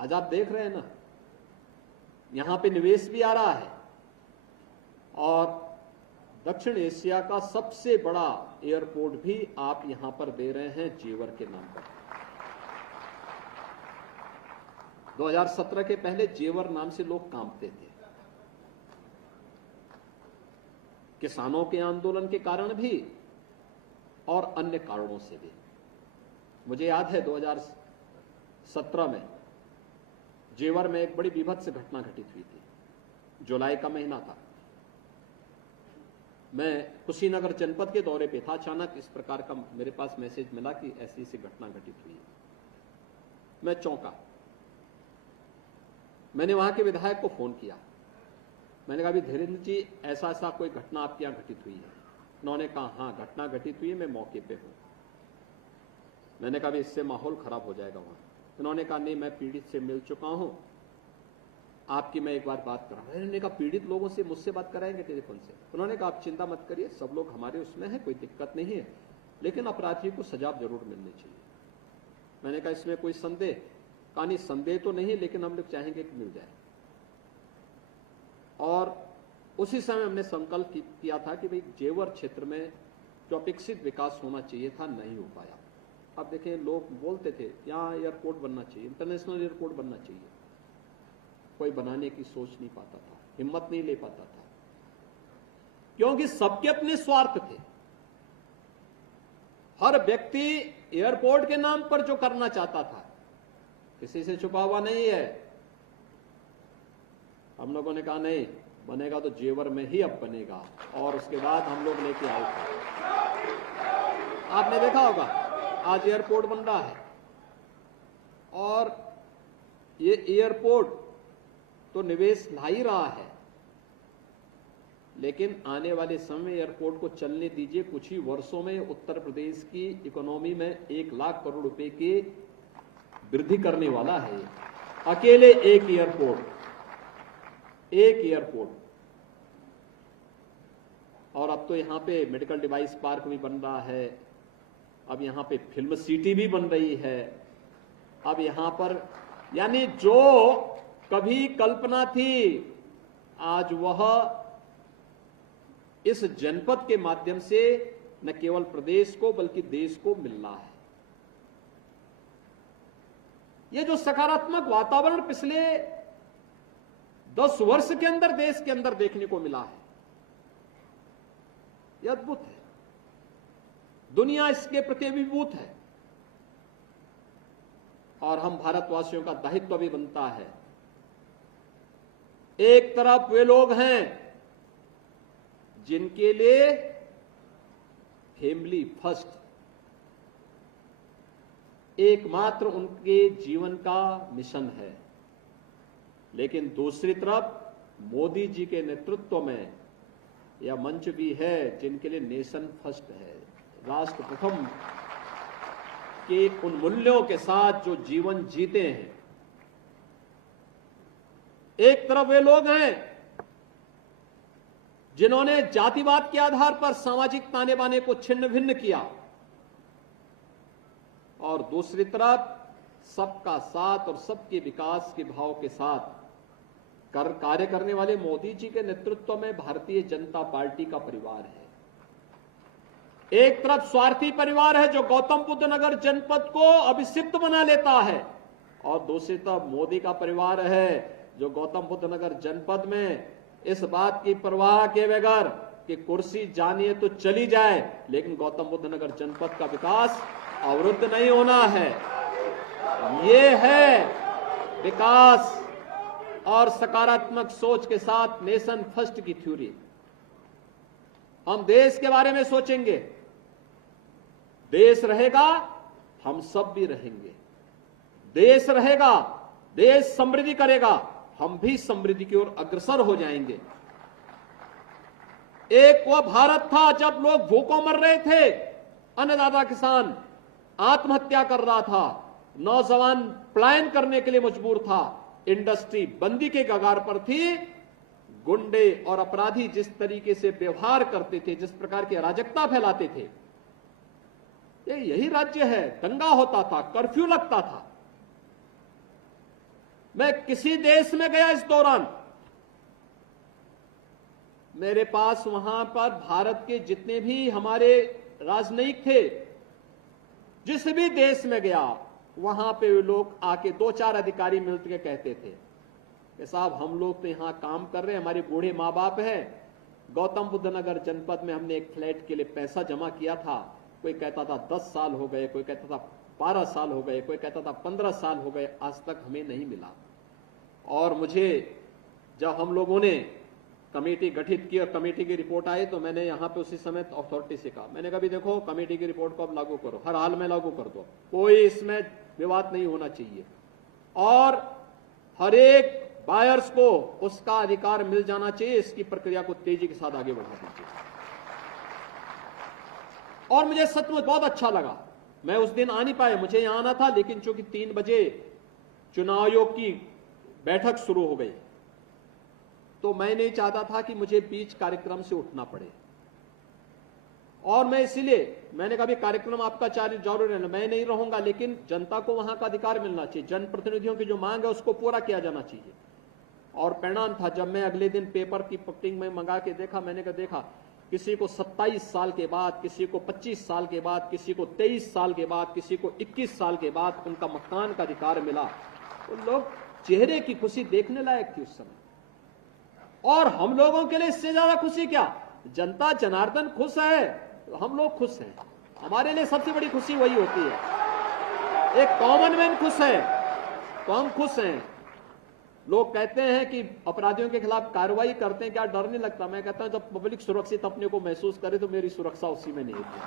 आज आप देख रहे हैं ना, यहां पे निवेश भी आ रहा है और दक्षिण एशिया का सबसे बड़ा एयरपोर्ट भी आप यहां पर दे रहे हैं जेवर के नाम पर। 2017 के पहले जेवर नाम से लोग कांपते थे। किसानों के आंदोलन के कारण भी और अन्य कारणों से भी। मुझे याद है 2017 में जेवर में एक बड़ी बीभत्स घटना घटित हुई थी। जुलाई का महीना था। मैं कुशीनगर जनपद के दौरे पे था। अचानक इस प्रकार का मेरे पास मैसेज मिला कि ऐसी ऐसी घटना घटित हुई है। मैं चौंका। मैंने वहां के विधायक को फोन किया। मैंने कहा, धीरेन्द्र जी, ऐसा ऐसा कोई घटना आपके यहां घटित हुई है? उन्होंने कहा, हाँ घटना घटित हुई है, मैं मौके पे हूं। मैंने कहा, इससे माहौल खराब हो जाएगा वहां। उन्होंने कहा, नहीं, मैं पीड़ित से मिल चुका हूं, आपकी मैं एक बार बात कराऊंगा। मैंने कहा, पीड़ित लोगों से मुझसे बात कराएंगे टेलीफोन से? उन्होंने कहा, आप चिंता मत करिए, सब लोग हमारे उसमें है, कोई दिक्कत नहीं है, लेकिन अपराधी को सजा जरूर मिलनी चाहिए। मैंने कहा, इसमें कोई संदेह? कहा, नहीं संदेह तो नहीं, लेकिन हम लोग चाहेंगे कि मिल जाए। और उसी समय हमने संकल्प किया था कि भाई जेवर क्षेत्र में जो अपेक्षित विकास होना चाहिए था, नहीं हो पाया। अब देखें, लोग बोलते थे यहाँ एयरपोर्ट बनना चाहिए, इंटरनेशनल एयरपोर्ट बनना चाहिए, कोई बनाने की सोच नहीं पाता था, हिम्मत नहीं ले पाता था, क्योंकि सबके अपने स्वार्थ थे। हर व्यक्ति एयरपोर्ट के नाम पर जो करना चाहता था, किसी से छुपा हुआ नहीं है। हम लोगों ने कहा, नहीं बनेगा तो जेवर में ही अब बनेगा, और उसके बाद हम लोग लेके आए थे। आपने देखा होगा, आज एयरपोर्ट बन रहा है, और ये एयरपोर्ट तो निवेश ला ही रहा है, लेकिन आने वाले समय एयरपोर्ट को चलने दीजिए। कुछ ही वर्षों में उत्तर प्रदेश की इकोनॉमी में 1 लाख करोड़ रुपए की वृद्धि करने वाला है। अकेले एक एयरपोर्ट। और अब तो यहां पे मेडिकल डिवाइस पार्क भी बन रहा है, अब यहां पे फिल्म सिटी भी बन रही है। अब यहां पर यानी जो कभी कल्पना थी, आज वह इस जनपद के माध्यम से न केवल प्रदेश को बल्कि देश को मिल रहा है। यह जो सकारात्मक वातावरण पिछले 10 वर्ष के अंदर देश के अंदर देखने को मिला है, यह अद्भुत है। दुनिया इसके प्रति अभिभूत है, और हम भारतवासियों का दायित्व भी बनता है। एक तरफ वे लोग हैं जिनके लिए फैमिली फर्स्ट एकमात्र उनके जीवन का मिशन है, लेकिन दूसरी तरफ मोदी जी के नेतृत्व में यह मंच भी है जिनके लिए नेशन फर्स्ट है, राष्ट्र प्रथम के उन मूल्यों के साथ जो जीवन जीते हैं। एक तरफ वे लोग हैं जिन्होंने जातिवाद के आधार पर सामाजिक ताने बाने को छिन्न भिन्न किया, और दूसरी तरफ सबका साथ और सबके विकास के भाव के साथ कार्य करने वाले मोदी जी के नेतृत्व में भारतीय जनता पार्टी का परिवार है। एक तरफ स्वार्थी परिवार है जो गौतम बुद्ध नगर जनपद को अभिषिक्त बना लेता है, और दूसरी तरफ मोदी का परिवार है जो गौतम बुद्ध नगर जनपद में इस बात की परवाह के बगैर कि कुर्सी जानिए तो चली जाए, लेकिन गौतम बुद्ध नगर जनपद का विकास अवरुद्ध नहीं होना है। ये है विकास और सकारात्मक सोच के साथ नेशन फर्स्ट की थ्योरी। हम देश के बारे में सोचेंगे, देश रहेगा हम सब भी रहेंगे। देश रहेगा, देश समृद्धि करेगा, हम भी समृद्धि की ओर अग्रसर हो जाएंगे। एक वो भारत था जब लोग भूखों मर रहे थे, अन्नदाता किसान आत्महत्या कर रहा था, नौजवान पलायन करने के लिए मजबूर था, इंडस्ट्री बंदी के कगार पर थी, गुंडे और अपराधी जिस तरीके से व्यवहार करते थे, जिस प्रकार की अराजकता फैलाते थे, यही राज्य है। दंगा होता था, कर्फ्यू लगता था, मैं किसी देश में गया इस दौरान, मेरे पास वहां पर भारत के जितने भी हमारे राजनयिक थे, जिस भी देश में गया वहां पे लोग आके 2-4 अधिकारी मिलकर कहते थे कि साहब हम लोग तो यहां काम कर रहे हैं, हमारे बूढ़े मां बाप हैं, गौतम बुद्ध नगर जनपद में हमने एक फ्लैट के लिए पैसा जमा किया था, कोई कहता था 10 साल हो गए, कोई कहता था 12 साल हो गए, कोई कहता था 15 साल हो गए, आज तक हमें नहीं मिला। और मुझे जब हम लोगों ने कमेटी गठित की और कमेटी की रिपोर्ट आई तो मैंने यहां पे उसी समय अथॉरिटी से कहा, मैंने कहा भी देखो कमेटी की रिपोर्ट को अब लागू करो, हर हाल में लागू कर दो, कोई इसमें विवाद नहीं होना चाहिए और हर एक बायर्स को उसका अधिकार मिल जाना चाहिए, इसकी प्रक्रिया को तेजी के साथ आगे बढ़ाना चाहिए। और मुझे सचमुच बहुत अच्छा लगा, मैं उस दिन आ नहीं पाया, मुझे यहां आना था, लेकिन चूंकि 3 बजे चुनाव आयोग की बैठक शुरू हो गई तो मैं नहीं चाहता था कि मुझे बीच कार्यक्रम से उठना पड़े और मैं इसीलिए मैंने कहा भी कार्यक्रम आपका जरूर रहना, मैं नहीं रहूंगा, लेकिन जनता को वहां का अधिकार मिलना चाहिए, जनप्रतिनिधियों की जो मांग है उसको पूरा किया जाना चाहिए। और परिणाम था जब मैं अगले दिन पेपर की पट्टिंग में मंगा के देखा, मैंने कहा देखा किसी को 27 साल के बाद, किसी को 25 साल के बाद, किसी को 23 साल के बाद, किसी को 21 साल के बाद उनका मकान का अधिकार मिला। उन लोग चेहरे की खुशी देखने लायक थी उस समय। और हम लोगों के लिए इससे ज्यादा खुशी क्या, जनता जनार्दन खुश है तो हम लोग खुश हैं, हमारे लिए सबसे बड़ी खुशी वही होती है। एक कॉमन मैन खुश है तो हम खुश हैं। लोग कहते हैं कि अपराधियों के खिलाफ कार्रवाई करते हैं क्या डर नहीं लगता, मैं कहता हूं जब पब्लिक सुरक्षित अपने को महसूस करे तो मेरी सुरक्षा उसी में नहीं होती।